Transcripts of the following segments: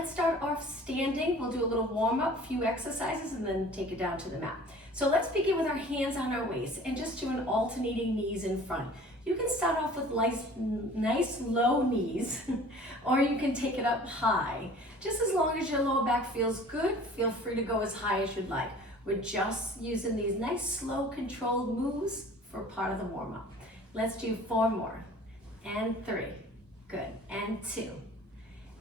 Let's start off standing. We'll do a little warm up, few exercises, and then take it down to the mat. So let's begin with our hands on our waist and just do an alternating knees in front. You can start off with nice low knees, or you can take it up high. Just as long as your lower back feels good, feel free to go as high as you'd like. We're just using these nice, slow, controlled moves for part of the warm up. Let's do 4 more, and 3, good, and 2,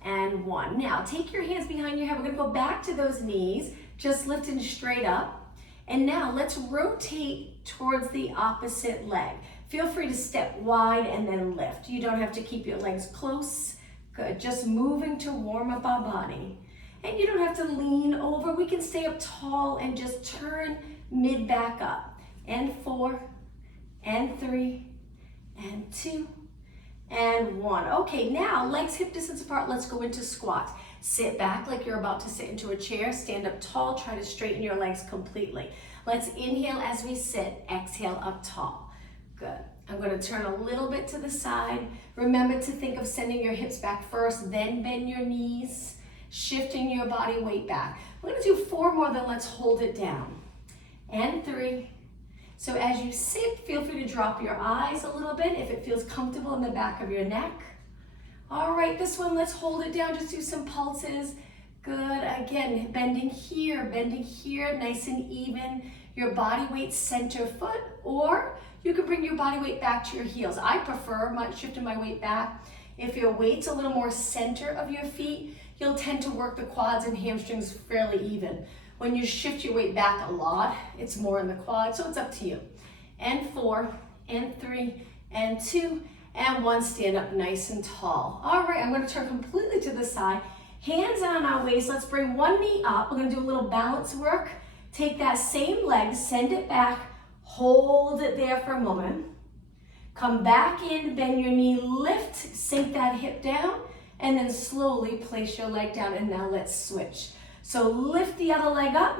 and 1. Now, take your hands behind your head. We're gonna go back to those knees, just lifting straight up. And now let's rotate towards the opposite leg. Feel free to step wide and then lift. You don't have to keep your legs close. Good, just moving to warm up our body. And you don't have to lean over. We can stay up tall and just turn mid back up. And 4, and 3, and 2, and 1. Okay, now legs hip distance apart. Let's go into squats. Sit back like you're about to sit into a chair. Stand up tall. Try to straighten your legs completely. Let's inhale as we sit. Exhale up tall. Good. I'm going to turn a little bit to the side. Remember to think of sending your hips back first, then bend your knees, shifting your body weight back. We're going to do 4 more, then let's hold it down. And 3. So as you sit, feel free to drop your eyes a little bit if it feels comfortable in the back of your neck. All right, this one, let's hold it down. Just do some pulses. Good. Again, bending here, nice and even. Your body weight center foot, or you can bring your body weight back to your heels. I prefer shifting my weight back. If your weight's a little more center of your feet, you'll tend to work the quads and hamstrings fairly even. When you shift your weight back a lot, it's more in the quad, so it's up to you. And 4, and 3, and 2, and 1. Stand up nice and tall. All right, I'm going to turn completely to the side. Hands on our waist. Let's bring one knee up. We're going to do a little balance work. Take that same leg, send it back, hold it there for a moment. Come back in, bend your knee, lift, sink that hip down, and then slowly place your leg down. And now let's switch. So lift the other leg up,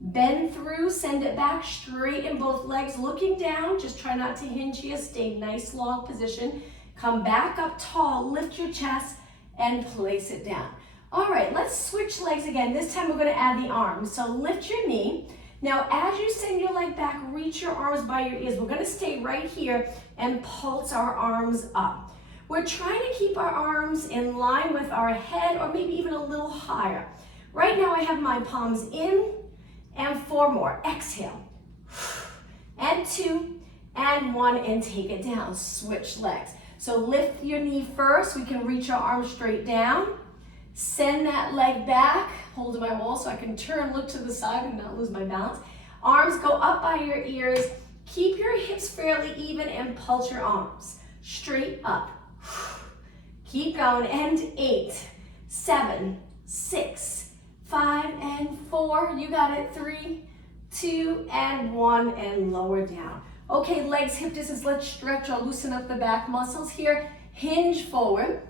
bend through, send it back, straighten both legs, looking down. Just try not to hinge here, stay nice long position. Come back up tall, lift your chest, and place it down. All right, let's switch legs again. This time we're gonna add the arms. So lift your knee. Now as you send your leg back, reach your arms by your ears. We're gonna stay right here and pulse our arms up. We're trying to keep our arms in line with our head, or maybe even a little higher. Right now I have my palms in, and 4 more. Exhale, and 2, and 1, and take it down. Switch legs. So lift your knee first. We can reach our arms straight down. Send that leg back, hold my wall so I can turn, look to the side and not lose my balance. Arms go up by your ears. Keep your hips fairly even and pulse your arms straight up. Keep going. And 8, 7, 6, 5, and 4. You got it. 3, 2, and 1, and lower down. Okay, legs hip distance. Let's stretch or loosen up the back muscles here. Hinge forward.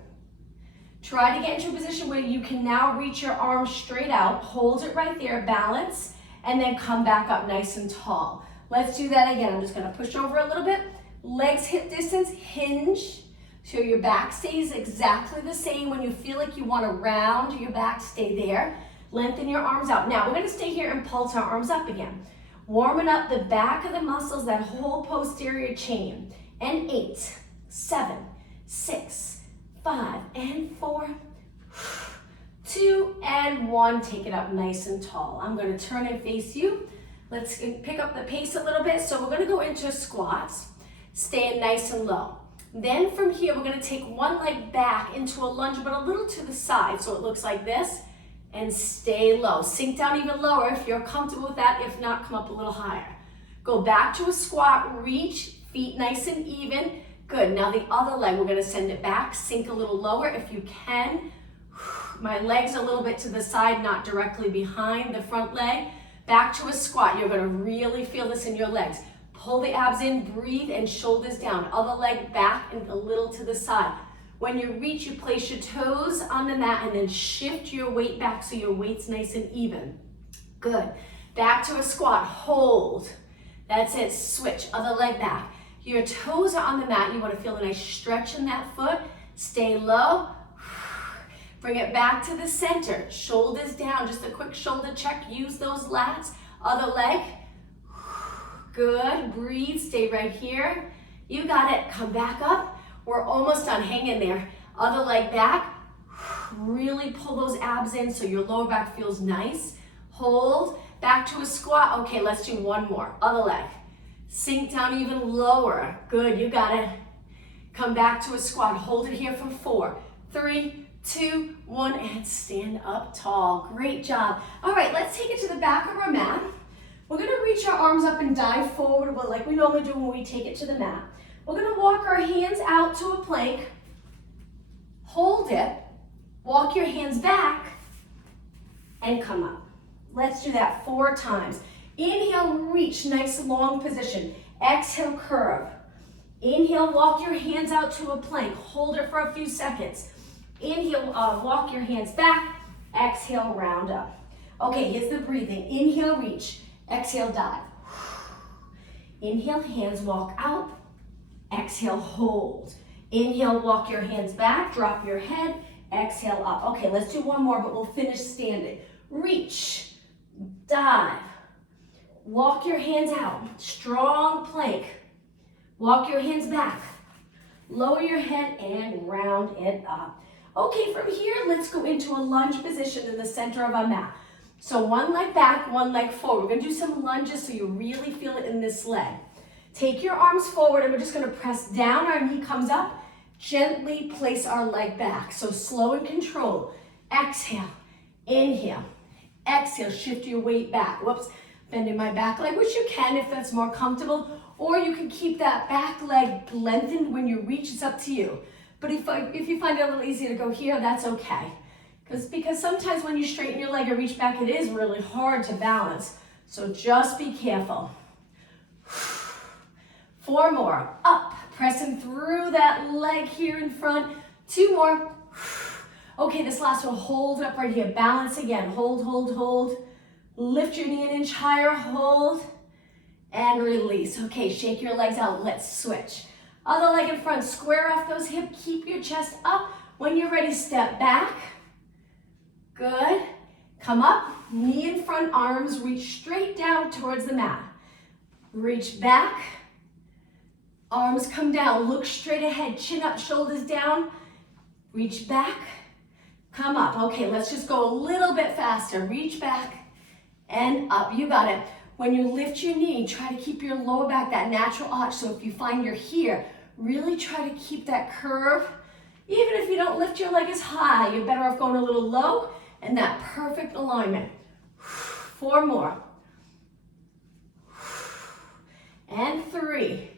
Try to get into a position where you can now reach your arms straight out. Hold it right there, balance, and then come back up nice and tall. Let's do that again. I'm just gonna push over a little bit. Legs hip distance, hinge. So your back stays exactly the same. When you feel like you wanna round your back, stay there. Lengthen your arms out. Now we're gonna stay here and pulse our arms up again. Warming up the back of the muscles, that whole posterior chain. And 8, 7, 6, 5, and 4, 2, and 1. Take it up nice and tall. I'm going to turn and face you. Let's pick up the pace a little bit. So we're going to go into squats, staying nice and low. Then from here, we're going to take one leg back into a lunge, but a little to the side. So it looks like this, and stay low. Sink down even lower if you're comfortable with that. If not, come up a little higher. Go back to a squat, reach, feet nice and even. Good, now the other leg, we're gonna send it back, sink a little lower if you can. My legs a little bit to the side, not directly behind the front leg. Back to a squat, you're gonna really feel this in your legs. Pull the abs in, breathe, and shoulders down. Other leg back and a little to the side. When you reach, you place your toes on the mat and then shift your weight back so your weight's nice and even. Good, back to a squat, hold. That's it, switch, other leg back. Your toes are on the mat. You want to feel a nice stretch in that foot. Stay low. Bring it back to the center. Shoulders down, just a quick shoulder check. Use those lats. Other leg. Good, breathe, stay right here. You got it, come back up. We're almost done, hang in there. Other leg back. Really pull those abs in so your lower back feels nice. Hold, back to a squat. Okay, let's do one more. Other leg. Sink down even lower. Good, you got it. Come back to a squat. Hold it here for 4, 3, 2, 1, and stand up tall. Great job. All right, let's take it to the back of our mat. We're gonna reach our arms up and dive forward like we normally do when we take it to the mat. We're gonna walk our hands out to a plank. Hold it. Walk your hands back and come up. Let's do that 4 times. Inhale, reach, nice long position. Exhale, curve. Inhale, walk your hands out to a plank. Hold it for a few seconds. Inhale, walk your hands back. Exhale, round up. Okay, here's the breathing. Inhale, reach. Exhale, dive. Inhale, hands walk out. Exhale, hold. Inhale, walk your hands back. Drop your head. Exhale, up. Okay, let's do one more, but we'll finish standing. Reach, dive. Walk your hands out. Strong plank. Walk your hands back. Lower your head and round it up. Okay, from here, let's go into a lunge position in the center of our mat. So one leg back, one leg forward. We're gonna do some lunges so you really feel it in this leg. Take your arms forward and we're just gonna press down, our knee comes up. Gently place our leg back. So slow and controlled. Exhale, inhale, exhale, shift your weight back. Whoops, bending my back leg, which you can if that's more comfortable, or you can keep that back leg lengthened when you reach, it's up to you. But if you find it a little easier to go here, that's okay. Because sometimes when you straighten your leg or reach back, it is really hard to balance. So just be careful. 4 more, up, pressing through that leg here in front. 2 more. Okay, this last one, hold up right here. Balance again, hold, hold, hold. Lift your knee an inch higher, hold, and release. Okay, shake your legs out, let's switch. Other leg in front, square off those hips, keep your chest up. When you're ready, step back. Good. Come up, knee in front, arms reach straight down towards the mat. Reach back, arms come down, look straight ahead, chin up, shoulders down. Reach back, come up. Okay, let's just go a little bit faster. Reach back and up, you got it. When you lift your knee, try to keep your lower back, that natural arch. So if you find you're here, really try to keep that curve. Even if you don't lift your leg as high, you're better off going a little low and that perfect alignment. 4 more. And 3.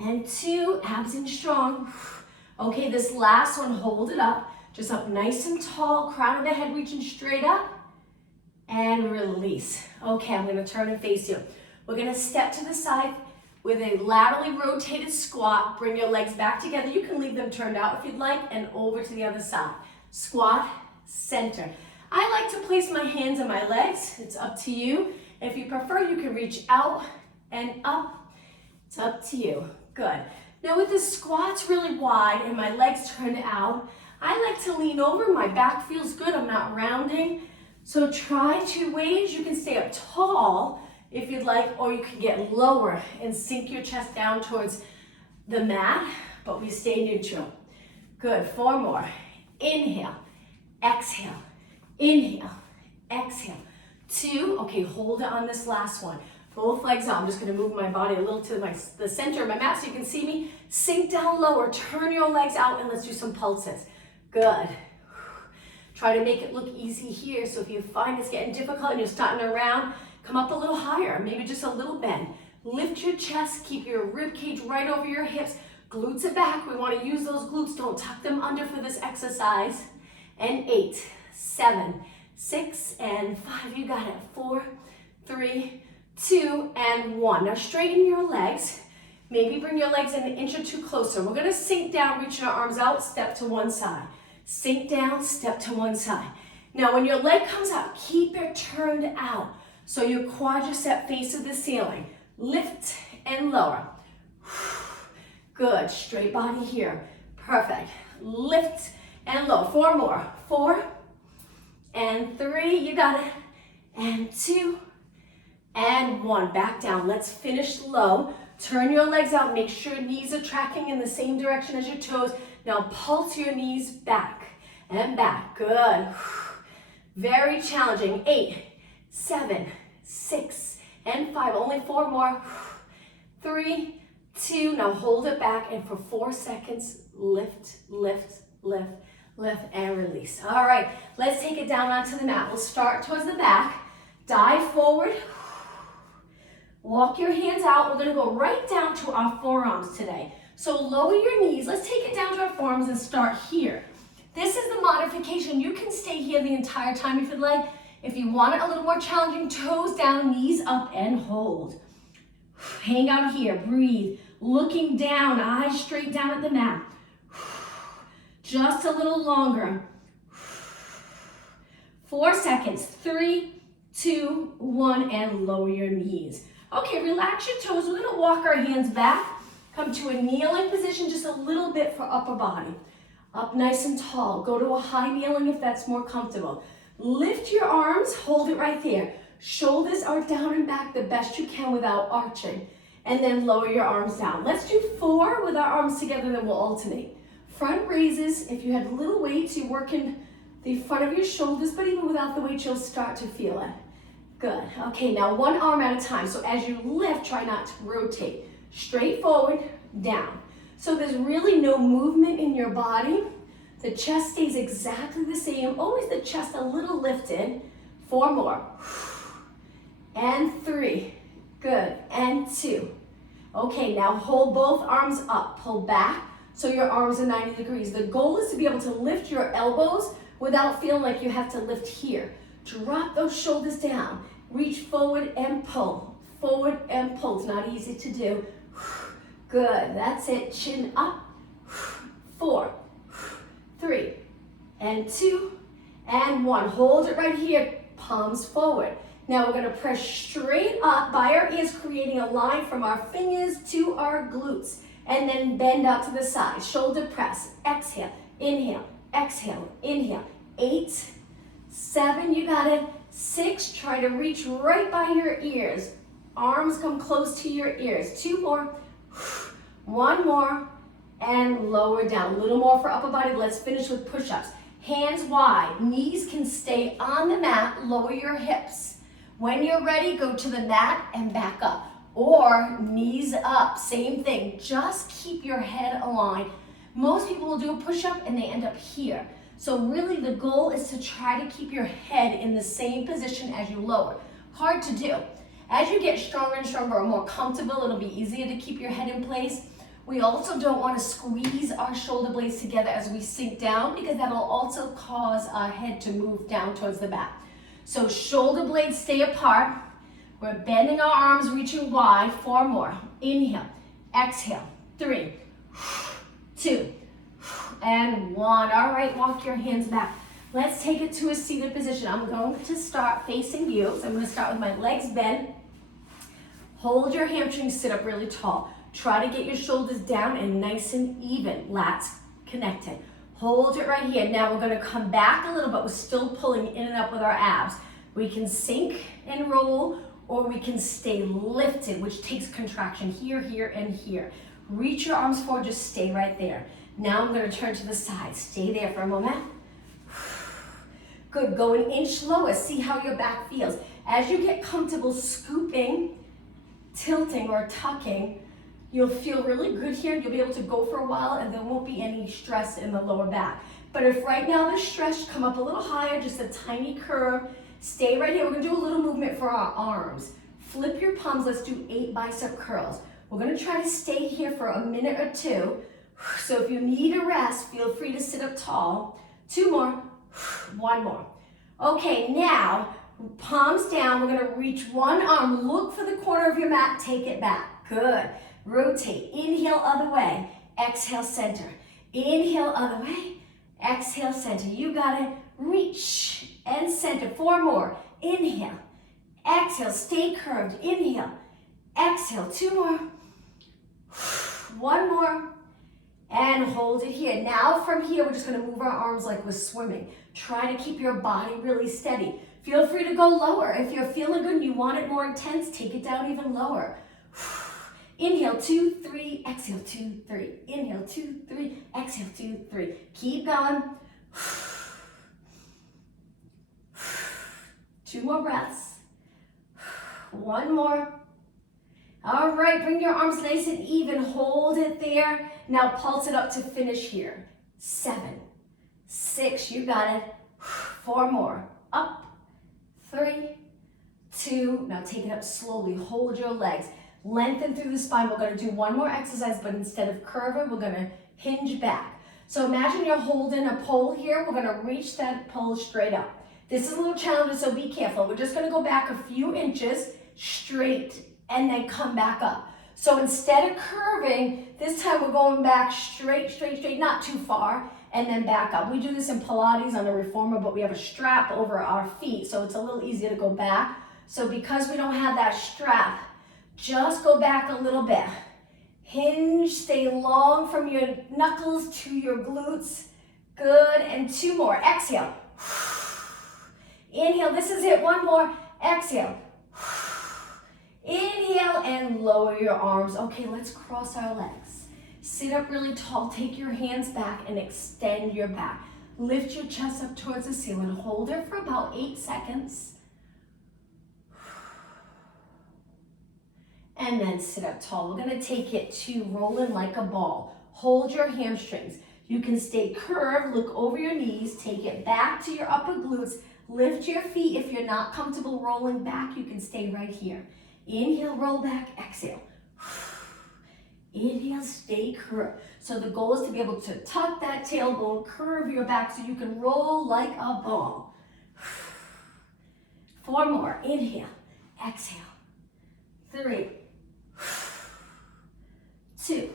And 2, abs in strong. Okay, this last one, hold it up. Just up nice and tall, crown of the head reaching straight up. And release. Okay, I'm gonna turn and face you. We're gonna step to the side with a laterally rotated squat. Bring your legs back together. You can leave them turned out if you'd like, and over to the other side. Squat, center. I like to place my hands on my legs. It's up to you. If you prefer, you can reach out and up. It's up to you. Good. Now with the squats really wide and my legs turned out, I like to lean over. My back feels good. I'm not rounding. So try 2 ways. You can stay up tall if you'd like, or you can get lower and sink your chest down towards the mat, but we stay neutral. Good, 4 more. Inhale, exhale, inhale, exhale. 2, okay, hold it on this last one. Both legs out. I'm just gonna move my body a little to the center of my mat so you can see me. Sink down lower, turn your legs out, and let's do some pulses. Good. Try to make it look easy here. So if you find it's getting difficult and you're starting to round, come up a little higher, maybe just a little bend. Lift your chest, keep your rib cage right over your hips. Glutes are back. We want to use those glutes. Don't tuck them under for this exercise. And 8, 7, 6, and 5. You got it. 4, 3, 2, and 1. Now straighten your legs. Maybe bring your legs in an inch or 2 closer. We're going to sink down, reaching our arms out, step to one side. Sink down, step to one side. Now when your leg comes out, keep it turned out. So your quadricep faces the ceiling. Lift and lower. Good, straight body here. Perfect. Lift and low. 4 more. 4 and 3, you got it. And 2 and 1. Back down. Let's finish low. Turn your legs out. Make sure knees are tracking in the same direction as your toes. Now pulse your knees back and back. Good. Very challenging. 8, 7, 6, and 5. Only 4 more. 3, 2. Now hold it back, and for 4 seconds, lift, lift, lift, lift, and release. All right, let's take it down onto the mat. We'll start towards the back. Dive forward. Walk your hands out. We're gonna go right down to our forearms today. So lower your knees. Let's take it down to our forearms and start here. This is the modification. You can stay here the entire time if you'd like. If you want it a little more challenging, toes down, knees up, and hold. Hang out here, breathe. Looking down, eyes straight down at the mat. Just a little longer. 4 seconds, 3, 2, 1, and lower your knees. Okay, relax your toes. We're gonna walk our hands back. Come to a kneeling position, just a little bit for upper body. Up nice and tall. Go to a high kneeling if that's more comfortable. Lift your arms, hold it right there. Shoulders are down and back the best you can without arching. And then lower your arms down. Let's do 4 with our arms together, then we'll alternate. Front raises. If you have little weights, you're working the front of your shoulders, but even without the weight, you'll start to feel it. Good. Okay, now one arm at a time. So as you lift, try not to rotate. Straight forward, down. So there's really no movement in your body. The chest stays exactly the same. Always the chest a little lifted. 4 more. And 3. Good. And 2. Okay, now hold both arms up. Pull back so your arms are 90 degrees. The goal is to be able to lift your elbows without feeling like you have to lift here. Drop those shoulders down. Reach forward and pull. Forward and pull. It's not easy to do. Good. That's it. Chin up. 4, 3, and 2, and 1. Hold it right here. Palms forward. Now we're going to press straight up by our ears, creating a line from our fingers to our glutes. And then bend out to the side. Shoulder press. Exhale. Inhale. Exhale. Inhale. 8, 7. You got it. 6. Try to reach right by your ears. Arms come close to your ears. 2 more. 1 more. And lower down. A little more for upper body. Let's finish with push-ups. Hands wide. Knees can stay on the mat. Lower your hips. When you're ready, go to the mat and back up. Or knees up. Same thing. Just keep your head aligned. Most people will do a push-up and they end up here. So really the goal is to try to keep your head in the same position as you lower. Hard to do. As you get stronger and stronger or more comfortable, it'll be easier to keep your head in place. We also don't want to squeeze our shoulder blades together as we sink down because that'll also cause our head to move down towards the back. So shoulder blades stay apart. We're bending our arms, reaching wide. 4 more. Inhale, exhale. 3, 2, and 1. All right, walk your hands back. Let's take it to a seated position. I'm going to start facing you. So I'm going to start with my legs bent. Hold your hamstrings, sit up really tall. Try to get your shoulders down and nice and even. Lats connected. Hold it right here. Now we're going to come back a little, but we're still pulling in and up with our abs. We can sink and roll, or we can stay lifted, which takes contraction here, here, and here. Reach your arms forward, just stay right there. Now I'm going to turn to the side. Stay there for a moment. Good. Go an inch lower. See how your back feels. As you get comfortable scooping, tilting, or tucking, you'll feel really good here. You'll be able to go for a while and there won't be any stress in the lower back. But if right now there's stress, come up a little higher, just a tiny curve. Stay right here. We're going to do a little movement for our arms. Flip your palms. Let's do 8 bicep curls. We're going to try to stay here for a minute or 2. So if you need a rest, feel free to sit up tall. 2 more. 1 more. Okay, now palms down. We're going to reach one arm. Look for the corner of your mat. Take it back. Good. Rotate. Inhale, other way. Exhale, center. Inhale, other way. Exhale, center. You got it. Reach and center. 4 more. Inhale. Exhale. Stay curved. Inhale. Exhale. 2 more. 1 more. and hold it here. Now from here, we're just gonna move our arms like we're swimming. Try to keep your body really steady. Feel free to go lower. If you're feeling good and you want it more intense, take it down even lower. Inhale, 2, 3, exhale, 2, 3. Inhale, 2, 3, exhale, 2, 3. Keep going. 2 more breaths. 1 more. All right, bring your arms nice and even. Hold it there. Now pulse it up to finish here. 7, 6, you got it. 4 more. Up. 3, 2. Now take it up slowly. Hold your legs. Lengthen through the spine. We're going to do 1 more exercise, but instead of curving, we're going to hinge back. So imagine you're holding a pole here. We're going to reach that pole straight up. This is a little challenging, so be careful. We're just going to go back a few inches straight and then come back up. So instead of curving, this time we're going back straight, not too far, and then back up. We do this in Pilates on the reformer, but we have a strap over our feet, so it's a little easier to go back. So because we don't have that strap, just go back a little bit. Hinge, stay long from your knuckles to your glutes. Good, and 2 more. Exhale. Inhale, this is it. 1 more. Exhale. Inhale and lower your arms. Okay, let's cross our legs. Sit up really tall. Take your hands back and extend your back. Lift your chest up towards the ceiling. Hold it for about 8 seconds. And then sit up tall. We're going to take it to rolling like a ball. Hold your hamstrings. You can stay curved. Look over your knees. Take it back to your upper glutes. Lift your feet. If you're not comfortable rolling back, you can stay right here. Inhale, roll back, exhale. Inhale, stay curved. So the goal is to be able to tuck that tailbone, curve your back so you can roll like a ball. 4 more. Inhale, exhale. 3, 2,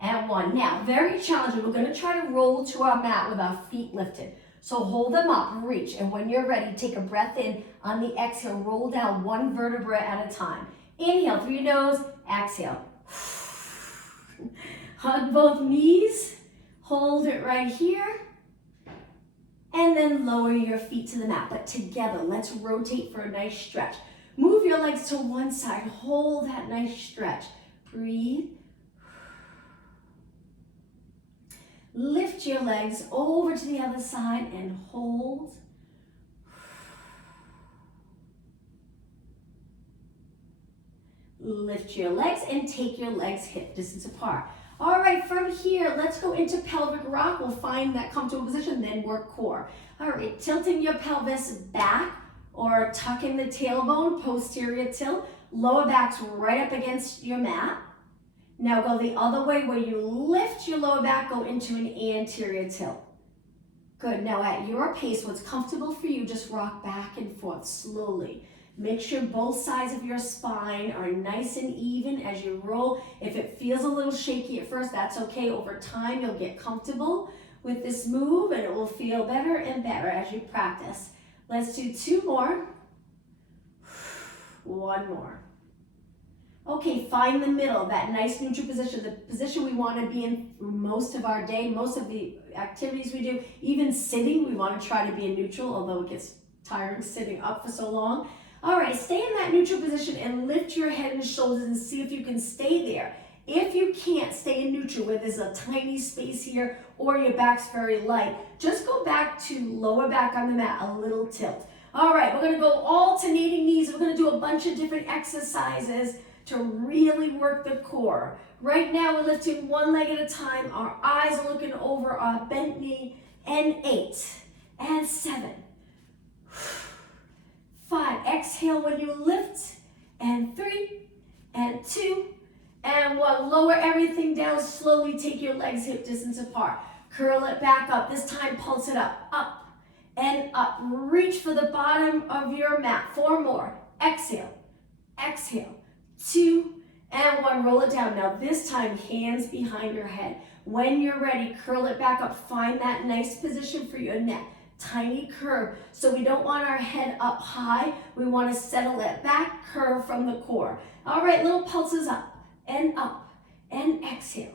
and 1. Now, very challenging. We're going to try to roll to our mat with our feet lifted. So hold them up, reach, and when you're ready, take a breath in. On the exhale, roll down 1 vertebra at a time. Inhale through your nose, exhale. Hug both knees, hold it right here, and then lower your feet to the mat. But together, let's rotate for a nice stretch. Move your legs to one side, hold that nice stretch. Breathe. Lift your legs over to the other side and hold. Lift your legs and take your legs hip distance apart. All right, from here, let's go into pelvic rock. We'll find that comfortable position, then work core. All right, tilting your pelvis back or tucking the tailbone, posterior tilt. Lower back's right up against your mat. Now go the other way where you lift your lower back, go into an anterior tilt. Good, now at your pace, what's comfortable for you, just rock back and forth slowly. Make sure both sides of your spine are nice and even as you roll. If it feels a little shaky at first, that's okay. Over time, you'll get comfortable with this move and it will feel better and better as you practice. Let's do 2 more. 1 more. Okay, find the middle, that nice neutral position, the position we want to be in for most of our day, most of the activities we do. Even sitting, we want to try to be in neutral, although it gets tiring sitting up for so long. All right, stay in that neutral position and lift your head and shoulders and see if you can stay there. If you can't stay in neutral where there's a tiny space here or your back's very light, just go back to lower back on the mat, a little tilt. All right, we're going to go alternating knees. We're going to do a bunch of different exercises to really work the core. Right now, we're lifting 1 leg at a time. Our eyes are looking over our bent knee. And 8, and 7, 5. Exhale when you lift. And 3, and 2, and 1. Lower everything down. Slowly take your legs hip distance apart. Curl it back up. This time, pulse it up and up. Reach for the bottom of your mat. 4 more. Exhale, exhale. 2, and 1. Roll it down. Now this time, hands behind your head. When you're ready, curl it back up. Find that nice position for your neck. Tiny curve. So we don't want our head up high. We want to settle it back, curve from the core. All right, little pulses up and exhale.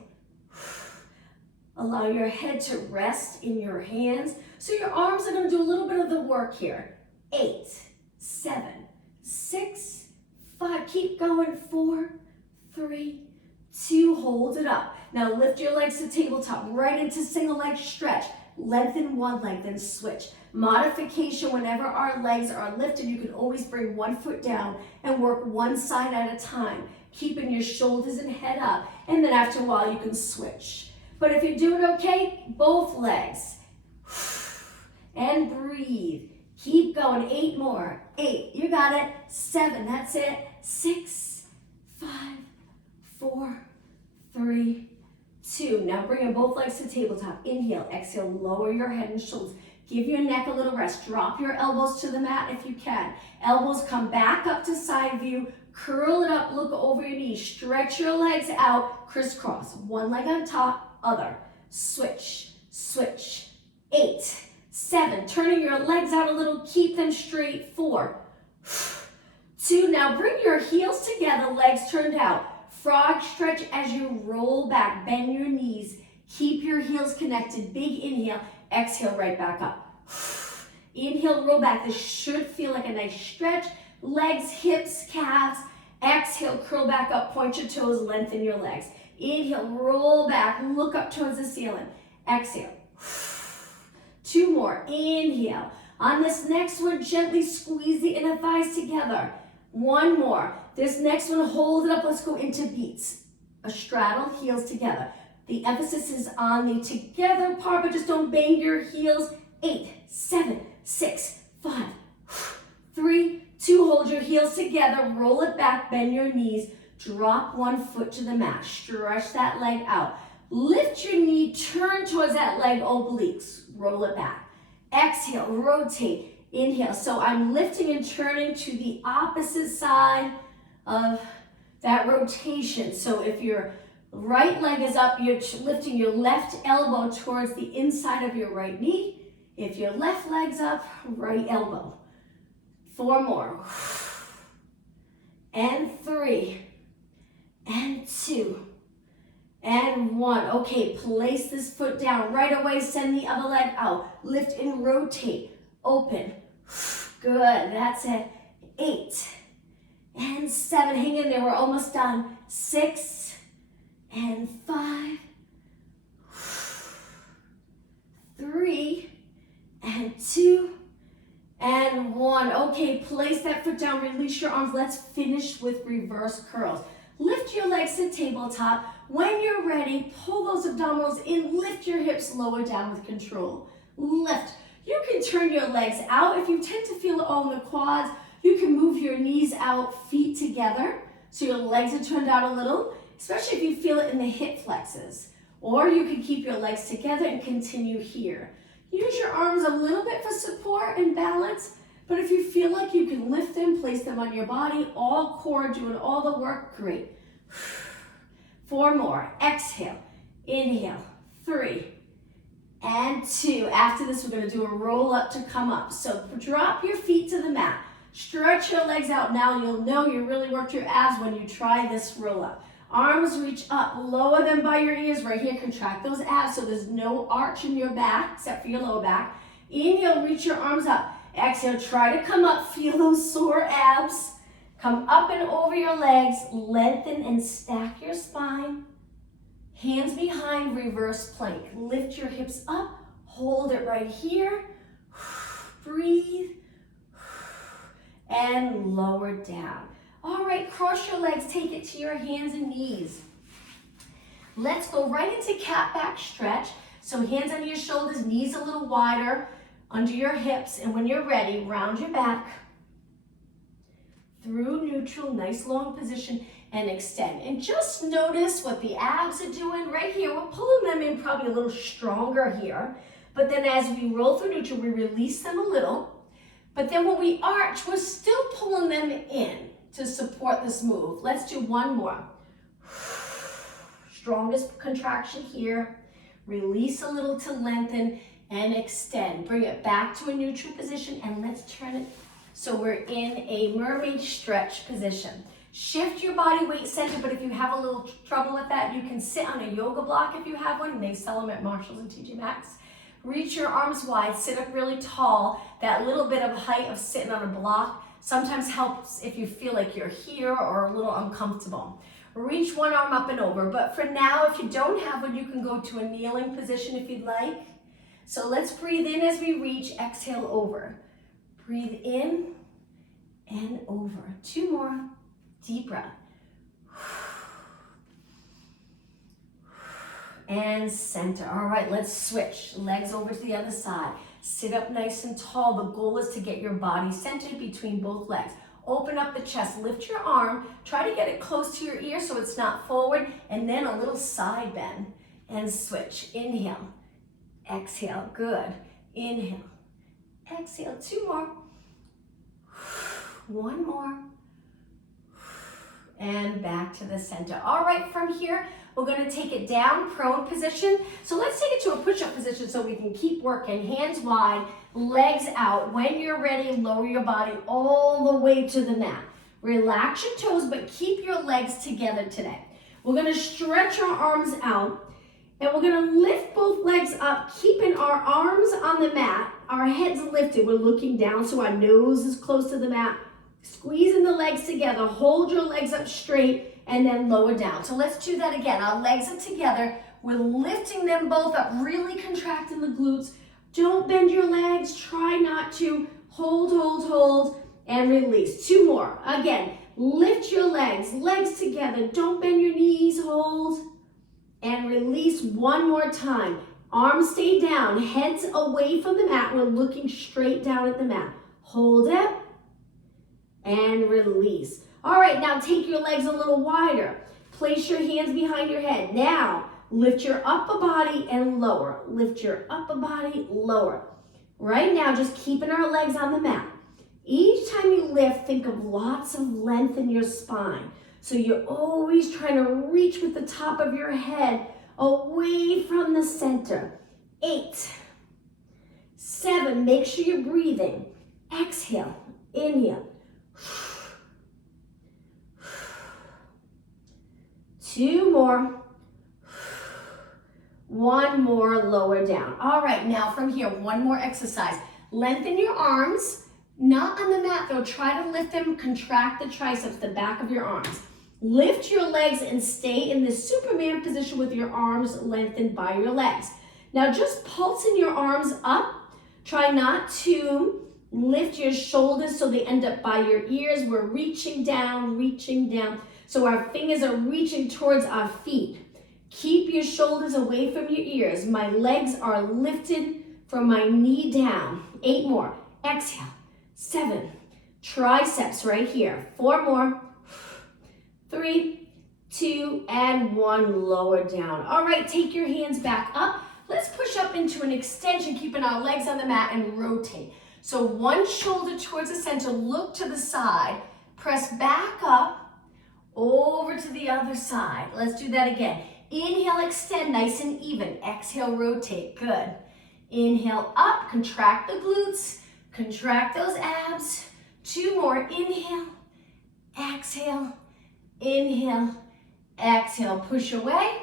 Allow your head to rest in your hands. So your arms are going to do a little bit of the work here. 8, 7, 6, 5. Keep going. 4, 3, 2. Hold it up. Now lift your legs to tabletop, right into single leg stretch. Lengthen one leg, then switch. Modification, whenever our legs are lifted, you can always bring one foot down and work one side at a time, keeping your shoulders and head up. And then after a while, you can switch. But if you're doing okay, both legs. And breathe. Keep going. 8 more. 8. You got it. 7. That's it. 6, 5, 4, 3, 2. Now bring both legs to tabletop. Inhale. Exhale. Lower your head and shoulders. Give your neck a little rest. Drop your elbows to the mat if you can. Elbows come back up to side view. Curl it up. Look over your knees. Stretch your legs out. Crisscross. One leg on top. Other. Switch, switch. 8, 7. Turning your legs out a little. Keep them straight. 4, 2. Now bring your heels together. Legs turned out. Frog stretch as you roll back. Bend your knees. Keep your heels connected. Big inhale. Exhale right back up. Inhale, roll back. This should feel like a nice stretch. Legs, hips, calves. Exhale, curl back up. Point your toes. Lengthen your legs. Inhale, roll back, look up towards the ceiling. Exhale. 2 more. Inhale. On this next one, gently squeeze the inner thighs together. 1 more. This next one, hold it up. Let's go into beats. A straddle, heels together. The emphasis is on the together part, but just don't bang your heels. 8, 7, 6, 5, 3, 2. Hold your heels together. Roll it back. Bend your knees. Drop one foot to the mat. Stretch that leg out. Lift your knee. Turn towards that leg obliques. Roll it back. Exhale. Rotate. Inhale. So I'm lifting and turning to the opposite side of that rotation. So if your right leg is up, you're lifting your left elbow towards the inside of your right knee. If your left leg's up, right elbow. 4 more. And 3. And 2. And 1. Okay, place this foot down. Right away, send the other leg out. Lift and rotate. Open. Good, that's it. 8. And 7. Hang in there, we're almost done. 6. And 5. 3. And 2. And 1. Okay, place that foot down. Release your arms. Let's finish with reverse curls. Lift your legs to tabletop. When you're ready, pull those abdominals in, lift your hips lower down with control. Lift. You can turn your legs out. If you tend to feel it all in the quads, you can move your knees out, feet together, so your legs are turned out a little, especially if you feel it in the hip flexes. Or you can keep your legs together and continue here. Use your arms a little bit for support and balance, but if you feel like you can lift them, place them on your body, all core, doing all the work, great. 4 more. Exhale. Inhale. 3. And 2. After this, we're going to do a roll up to come up. So drop your feet to the mat. Stretch your legs out. Now you'll know you really worked your abs when you try this roll up. Arms reach up. Lower them by your ears. Right here, contract those abs so there's no arch in your back except for your lower back. Inhale, reach your arms up. Exhale, try to come up. Feel those sore abs. Come up and over your legs. Lengthen and stack your spine. Hands behind, reverse plank. Lift your hips up. Hold it right here. Breathe. And lower down. All right, cross your legs. Take it to your hands and knees. Let's go right into cat back stretch. So hands on your shoulders, knees a little wider under your hips. And when you're ready, round your back. Through neutral, nice long position, and extend. And just notice what the abs are doing right here. We're pulling them in probably a little stronger here. But then as we roll through neutral, we release them a little. But then when we arch, we're still pulling them in to support this move. Let's do 1 more. Strongest contraction here. Release a little to lengthen and extend. Bring it back to a neutral position and let's turn it. So we're in a mermaid stretch position. Shift your body weight center, but if you have a little trouble with that, you can sit on a yoga block if you have one, and they sell them at Marshalls and TJ Maxx. Reach your arms wide, sit up really tall. That little bit of height of sitting on a block sometimes helps if you feel like you're here or a little uncomfortable. Reach one arm up and over, but for now, if you don't have one, you can go to a kneeling position if you'd like. So let's breathe in as we reach, exhale over. Breathe in and over. 2 more. Deep breath. And center. All right, let's switch. Legs over to the other side. Sit up nice and tall. The goal is to get your body centered between both legs. Open up the chest, lift your arm. Try to get it close to your ear so it's not forward, and then a little side bend and switch. Inhale, exhale, good. Inhale, exhale, 2 more. 1 more. And back to the center. All right, from here, we're gonna take it down, prone position. So let's take it to a push-up position so we can keep working. Hands wide, legs out. When you're ready, lower your body all the way to the mat. Relax your toes, but keep your legs together today. We're gonna stretch our arms out, and we're gonna lift both legs up, keeping our arms on the mat, our heads lifted. We're looking down so our nose is close to the mat. Squeezing the legs together, hold your legs up straight, and then lower down. So let's do that again. Our legs are together. We're lifting them both up, really contracting the glutes. Don't bend your legs. Try not to. Hold, hold, hold, and release. 2 more. Again, lift your legs, legs together. Don't bend your knees. Hold, and release 1 more time. Arms stay down, heads away from the mat. We're looking straight down at the mat. Hold it, and release. All right, now take your legs a little wider. Place your hands behind your head. Now, lift your upper body and lower. Lift your upper body, lower. Right now, just keeping our legs on the mat. Each time you lift, think of lots of length in your spine. So you're always trying to reach with the top of your head away from the center. 8, 7, make sure you're breathing. Exhale, inhale. 2 more. 1 more, lower down. All right, now from here, 1 more exercise. Lengthen your arms, not on the mat though. Try to lift them, contract the triceps, the back of your arms. Lift your legs and stay in this Superman position with your arms lengthened by your legs. Now just pulsing your arms up. Try not to lift your shoulders so they end up by your ears. We're reaching down, so our fingers are reaching towards our feet. Keep your shoulders away from your ears. My legs are lifted from my knee down. 8 more. Exhale. 7. Triceps right here. 4 more. 3, 2, and 1. Lower down. All right, take your hands back up. Let's push up into an extension, keeping our legs on the mat, and rotate. So one shoulder towards the center, look to the side, press back up, over to the other side. Let's do that again. Inhale, extend, nice and even. Exhale, rotate, good. Inhale up, contract the glutes, contract those abs. 2 more, inhale, exhale, inhale, exhale. Push away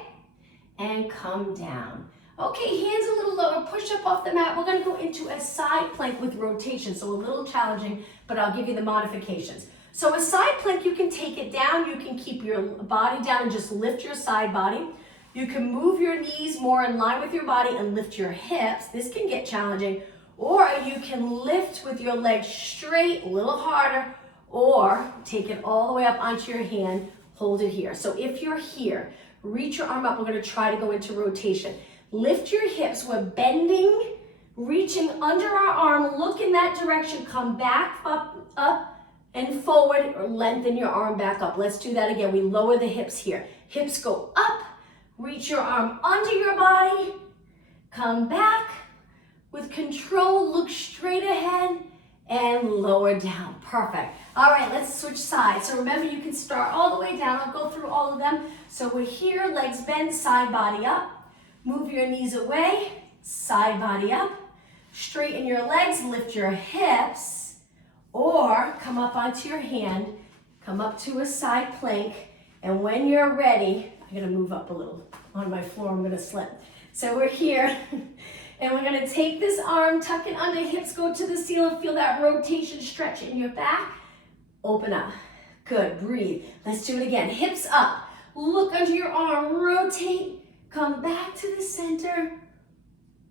and come down. Okay, hands a little lower, push up off the mat. We're gonna go into a side plank with rotation, so a little challenging, but I'll give you the modifications. So a side plank, you can take it down, you can keep your body down and just lift your side body. You can move your knees more in line with your body and lift your hips. This can get challenging. Or you can lift with your legs straight, a little harder, or take it all the way up onto your hand, hold it here. So if you're here, reach your arm up, we're gonna try to go into rotation. Lift your hips, we're bending, reaching under our arm, look in that direction, come back up and forward, or lengthen your arm back up. Let's do that again. We lower the hips here. Hips go up, reach your arm under your body, come back. With control, look straight ahead and lower down. Perfect. All right, let's switch sides. So remember, you can start all the way down. I'll go through all of them. So we're here, legs bent, side body up. Move your knees away, side body up. Straighten your legs, lift your hips, or come up onto your hand, Come up to a side plank, and when you're ready, I'm gonna move up a little on my floor, I'm gonna slip. So we're here, and we're gonna take this arm, tuck it under hips, go to the ceiling, feel that rotation stretch in your back. Open up. Good, breathe. Let's do it again. Hips up, look under your arm, rotate, come back to the center,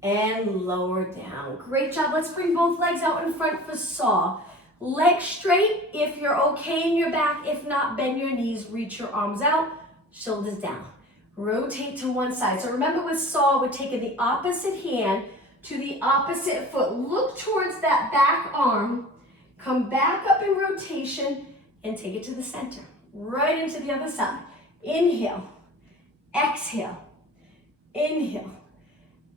and lower down. Great job. Let's bring both legs out in front for saw. Legs straight if you're okay in your back. If not, bend your knees, reach your arms out, shoulders down. Rotate to one side. So remember with saw, we're taking the opposite hand to the opposite foot. Look towards that back arm. Come back up in rotation and take it to the center. Right into the other side. Inhale. Exhale. Inhale.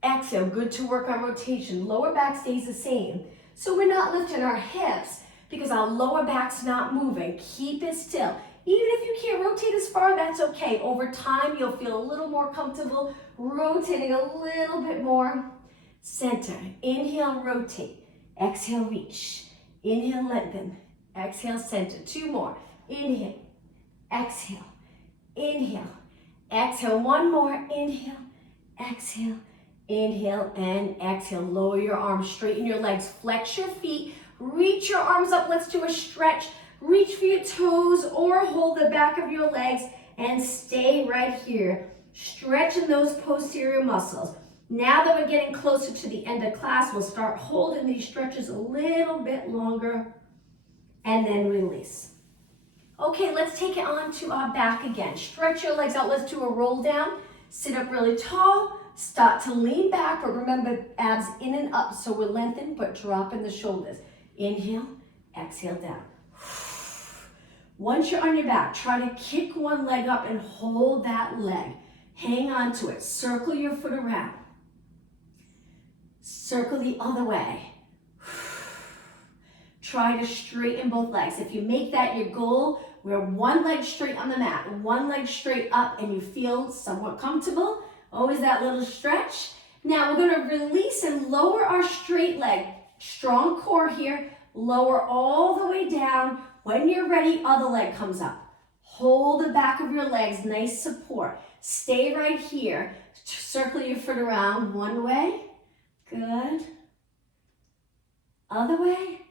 Exhale. Good to work on rotation. Lower back stays the same. So we're not lifting our hips because our lower back's not moving. Keep it still. Even if you can't rotate as far, that's okay. Over time, you'll feel a little more comfortable rotating a little bit more. Center. Inhale, rotate. Exhale, reach. Inhale, lengthen. Exhale, center. Two more. Inhale. Exhale. Inhale. Exhale. One more. Inhale. Exhale. Inhale and exhale. Lower your arms, straighten your legs, flex your feet, reach your arms up. Let's do a stretch. Reach for your toes or hold the back of your legs and stay right here, stretching those posterior muscles. Now that we're getting closer to the end of class, we'll start holding these stretches a little bit longer and then release. Okay, let's take it on to our back again. Stretch your legs out. Let's do a roll down. Sit up really tall. Start to lean back, but remember abs in and up. So we're lengthened, but dropping the shoulders. Inhale, exhale down. Once you're on your back, try to kick one leg up and hold that leg. Hang on to it. Circle your foot around. Circle the other way. Try to straighten both legs. If you make that your goal, we're one leg straight on the mat, one leg straight up, and you feel somewhat comfortable. Always that little stretch. Now we're going to release and lower our straight leg. Strong core here. Lower all the way down. When you're ready, other leg comes up. Hold the back of your legs, nice support. Stay right here. Circle your foot around one way. Good. Other way.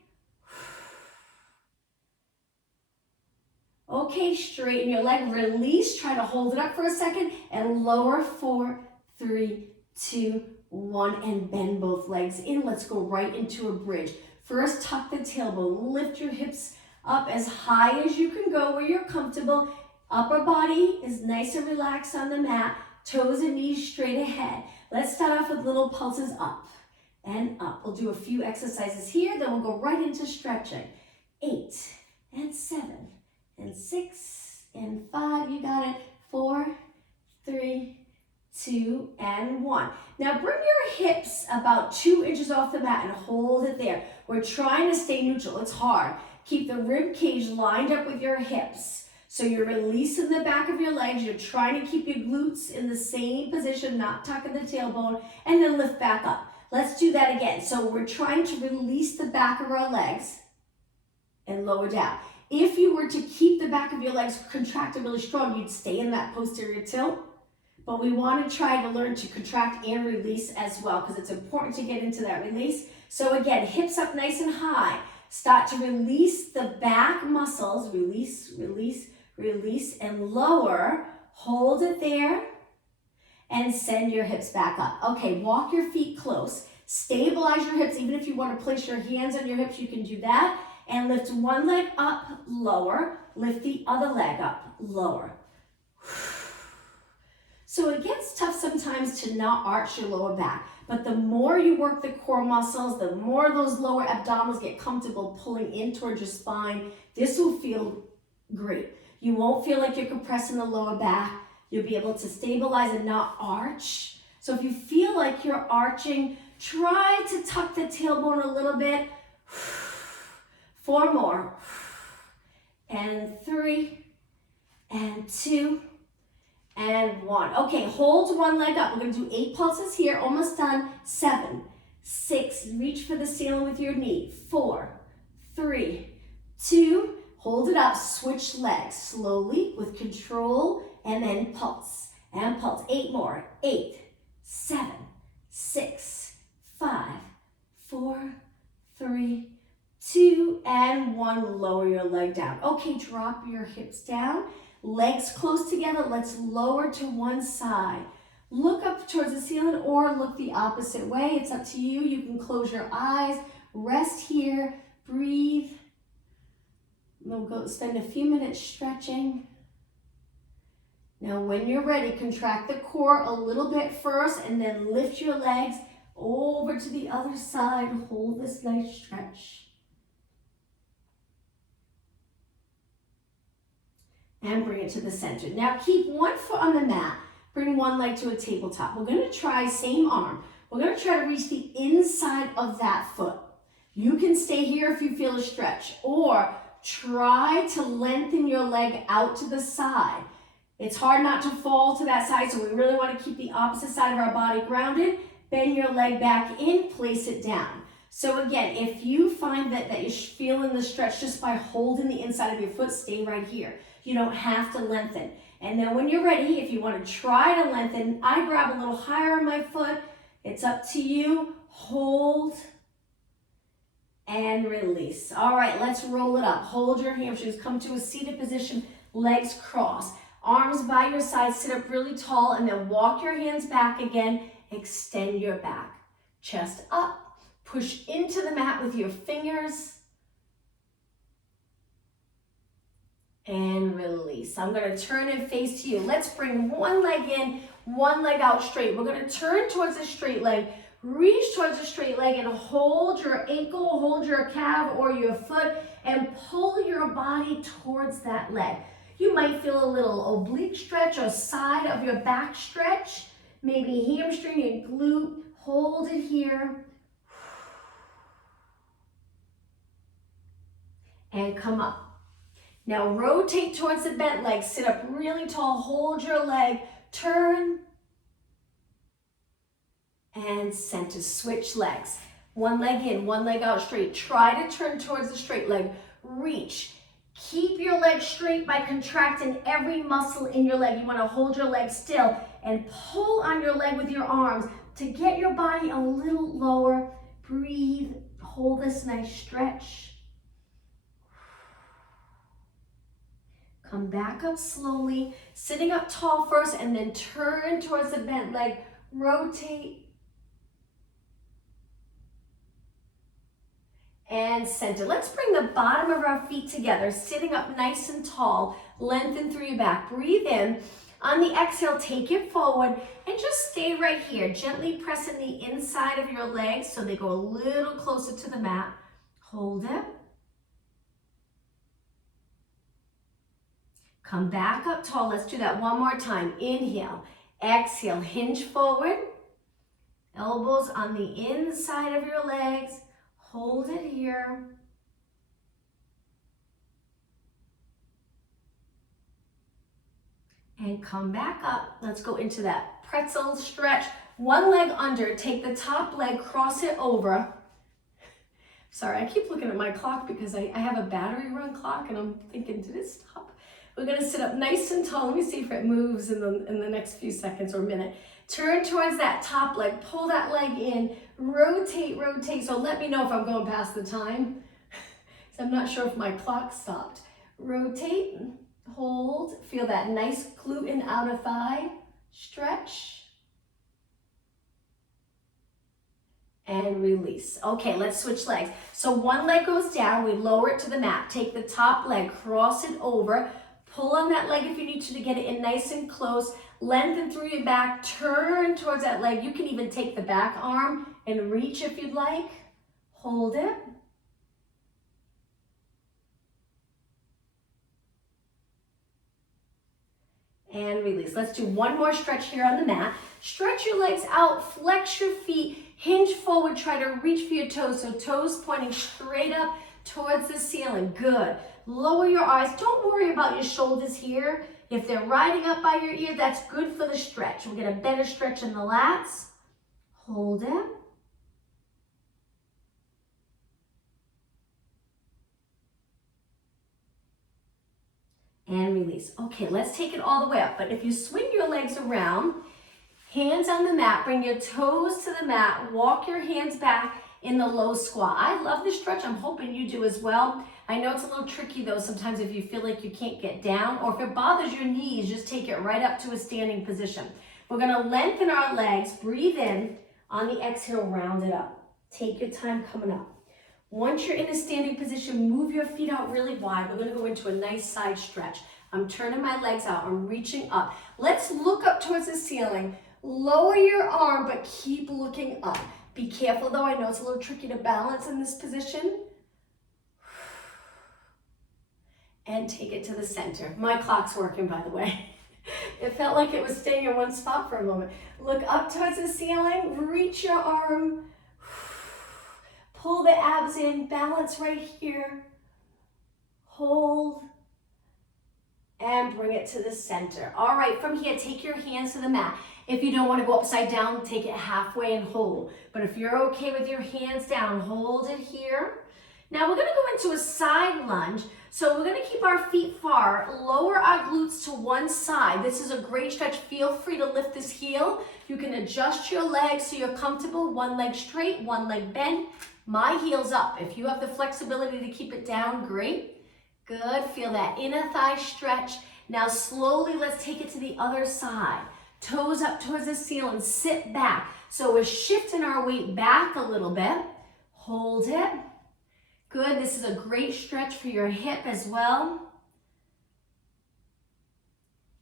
Okay, straighten your leg, release, try to hold it up for a second, and lower. 4, 3, 2, 1, and bend both legs in. Let's go right into a bridge. First, tuck the tailbone, lift your hips up as high as you can go where you're comfortable. Upper body is nice and relaxed on the mat, toes and knees straight ahead. Let's start off with little pulses up and up. We'll do a few exercises here, then we'll go right into stretching. 8 and 7. And 6 and 5, you got it. 4, 3, 2, and 1. Now bring your hips about 2 inches off the mat and hold it there. We're trying to stay neutral. It's hard. Keep the rib cage lined up with your hips. So you're releasing the back of your legs. You're trying to keep your glutes in the same position, not tucking the tailbone, and then lift back up. Let's do that again. So we're trying to release the back of our legs and lower down. If you were to keep the back of your legs contracted really strong, you'd stay in that posterior tilt. But we want to try to learn to contract and release as well because it's important to get into that release. So again, hips up nice and high. Start to release the back muscles. Release, release, release, and lower. Hold it there and send your hips back up. Okay, walk your feet close. Stabilize your hips. Even if you want to place your hands on your hips, you can do that. And lift one leg up, lower. Lift the other leg up, lower. So it gets tough sometimes to not arch your lower back. But the more you work the core muscles, the more those lower abdominals get comfortable pulling in towards your spine. This will feel great. You won't feel like you're compressing the lower back. You'll be able to stabilize and not arch. So if you feel like you're arching, try to tuck the tailbone a little bit. 4 more, and 3, and 2, and 1. Okay, hold one leg up. We're going to do 8 pulses here, almost done. 7, 6, reach for the ceiling with your knee. 4, 3, 2, Hold it up, switch legs slowly with control, and then pulse. And pulse. 8 more. 8, 7, 6, 5, 4, 3, 2, and 1. Lower your leg down. Okay, drop your hips down. Legs close together. Let's lower to one side. Look up towards the ceiling or look the opposite way. It's up to you. You can close your eyes. Rest here. Breathe. We'll go spend a few minutes stretching. Now when you're ready, contract the core a little bit first and then lift your legs over to the other side. Hold this nice stretch. And bring it to the center. Now keep one foot on the mat. Bring one leg to a tabletop. We're going to try, same arm. We're going to try to reach the inside of that foot. You can stay here if you feel a stretch, or try to lengthen your leg out to the side. It's hard not to fall to that side, so we really want to keep the opposite side of our body grounded. Bend your leg back in, place it down. So again, if you find that you're feeling the stretch just by holding the inside of your foot, stay right here. You don't have to lengthen. And then when you're ready, if you want to try to lengthen, I grab a little higher on my foot. It's up to you. Hold and release. All right, let's roll it up. Hold your hamstrings. Come to a seated position. Legs cross. Arms by your side. Sit up really tall and then walk your hands back again. Extend your back. Chest up. Push into the mat with your fingers. And release. I'm going to turn and face to you. Let's bring one leg in, one leg out straight. We're going to turn towards the straight leg. Reach towards the straight leg and hold your ankle, hold your calf or your foot, and pull your body towards that leg. You might feel a little oblique stretch or side of your back stretch, maybe hamstring and glute. Hold it here. And come up. Now rotate towards the bent leg. Sit up really tall. Hold your leg. Turn. And center. Switch legs. One leg in, one leg out straight. Try to turn towards the straight leg. Reach. Keep your leg straight by contracting every muscle in your leg. You want to hold your leg still and pull on your leg with your arms to get your body a little lower. Breathe. Hold this nice stretch. Come back up slowly, sitting up tall first, and then turn towards the bent leg. Rotate. And center. Let's bring the bottom of our feet together, sitting up nice and tall. Lengthen through your back. Breathe in. On the exhale, take it forward and just stay right here. Gently pressing the inside of your legs so they go a little closer to the mat. Hold it. Come back up tall. Let's do that one more time. Inhale, exhale, hinge forward. Elbows on the inside of your legs. Hold it here. And come back up. Let's go into that pretzel stretch. One leg under. Take the top leg, cross it over. Sorry, I keep looking at my clock because I have a battery run clock and I'm thinking, did it stop? We're going to sit up nice and tall. Let me see if it moves in the next few seconds or minute. Turn towards that top leg. Pull that leg in. Rotate, rotate. So let me know if I'm going past the time. So I'm not sure if my clock stopped. Rotate, hold. Feel that nice glute and outer thigh. Stretch. And release. Okay, let's switch legs. So one leg goes down. We lower it to the mat. Take the top leg, cross it over. Pull on that leg if you need to get it in nice and close. Lengthen through your back. Turn towards that leg. You can even take the back arm and reach if you'd like. Hold it. And release. Let's do one more stretch here on the mat. Stretch your legs out. Flex your feet. Hinge forward. Try to reach for your toes. So toes pointing straight up towards the ceiling. Good. Lower your eyes. Don't worry about your shoulders here. If they're riding up by your ear, that's good for the stretch. We'll get a better stretch in the lats. Hold it. and release. Okay, let's take it all the way up. But if you swing your legs around, hands on the mat, bring your toes to the mat, walk your hands back in the low squat. I love this stretch. I'm hoping you do as well. I know it's a little tricky though sometimes if you feel like you can't get down, or if it bothers your knees, just take it right up to a standing position. We're gonna lengthen our legs, breathe in, on the exhale, round it up. Take your time coming up. Once you're in a standing position, move your feet out really wide. We're gonna go into a nice side stretch. I'm turning my legs out, I'm reaching up. Let's look up towards the ceiling. Lower your arm, but keep looking up. Be careful though, I know it's a little tricky to balance in this position. And take it to the center. My clock's working, by the way. It felt like it was staying in one spot for a moment. Look up towards the ceiling, reach your arm. Pull the abs in, balance right here. Hold, and bring it to the center. All right, from here, take your hands to the mat. If you don't want to go upside down, take it halfway and hold. But if you're okay with your hands down, hold it here. Now we're gonna go into a side lunge. So we're gonna keep our feet far, lower our glutes to one side. This is a great stretch. Feel free to lift this heel. You can adjust your legs so you're comfortable. One leg straight, one leg bent. My heel's up. If you have the flexibility to keep it down, great. Good, feel that inner thigh stretch. Now slowly, let's take it to the other side. Toes up towards the ceiling, sit back. So we're shifting our weight back a little bit. Hold it. Good, this is a great stretch for your hip as well.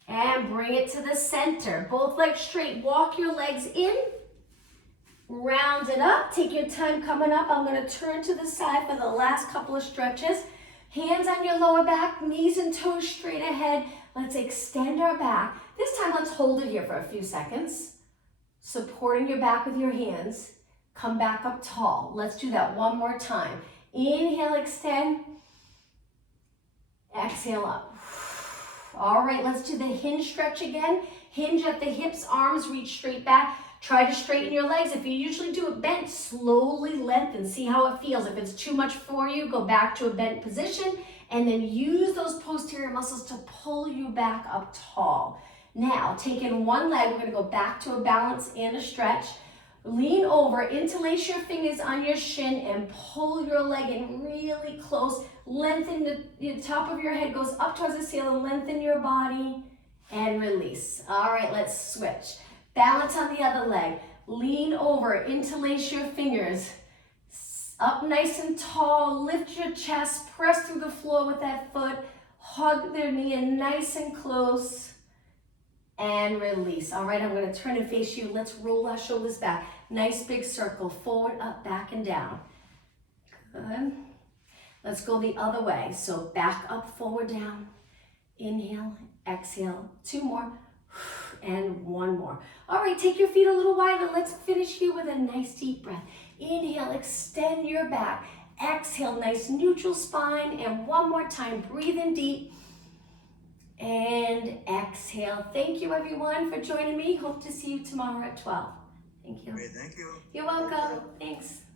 And bring it to the center. Both legs straight, walk your legs in. Round it up, take your time coming up. I'm gonna turn to the side for the last couple of stretches. Hands on your lower back, knees and toes straight ahead. Let's extend our back. This time, let's hold it here for a few seconds. Supporting your back with your hands. Come back up tall. Let's do that one more time. Inhale, extend. Exhale up. All right, let's do the hinge stretch again. Hinge at the hips, arms reach straight back. Try to straighten your legs. If you usually do it bent, slowly lengthen. See how it feels. If it's too much for you, go back to a bent position and then use those posterior muscles to pull you back up tall. Now, taking one leg, we're gonna go back to a balance and a stretch. Lean over, interlace your fingers on your shin and pull your leg in really close. Lengthen the top of your head goes up towards the ceiling. Lengthen your body and release. All right, let's switch. Balance on the other leg. Lean over, interlace your fingers. Up nice and tall, lift your chest, press through the floor with that foot. Hug their knee in nice and close. And release. All right, I'm gonna turn and face you. Let's roll our shoulders back. Nice big circle, forward, up, back, and down. Good. Let's go the other way. So back up, forward, down. Inhale, exhale. Two more. And one more. All right, take your feet a little wider. Let's finish here with a nice deep breath. Inhale, extend your back. Exhale, nice neutral spine. And one more time, breathe in deep. And exhale. Thank you everyone for joining me. Hope to see you tomorrow at 12. Thank you. Great, thank you. You're welcome. Thanks.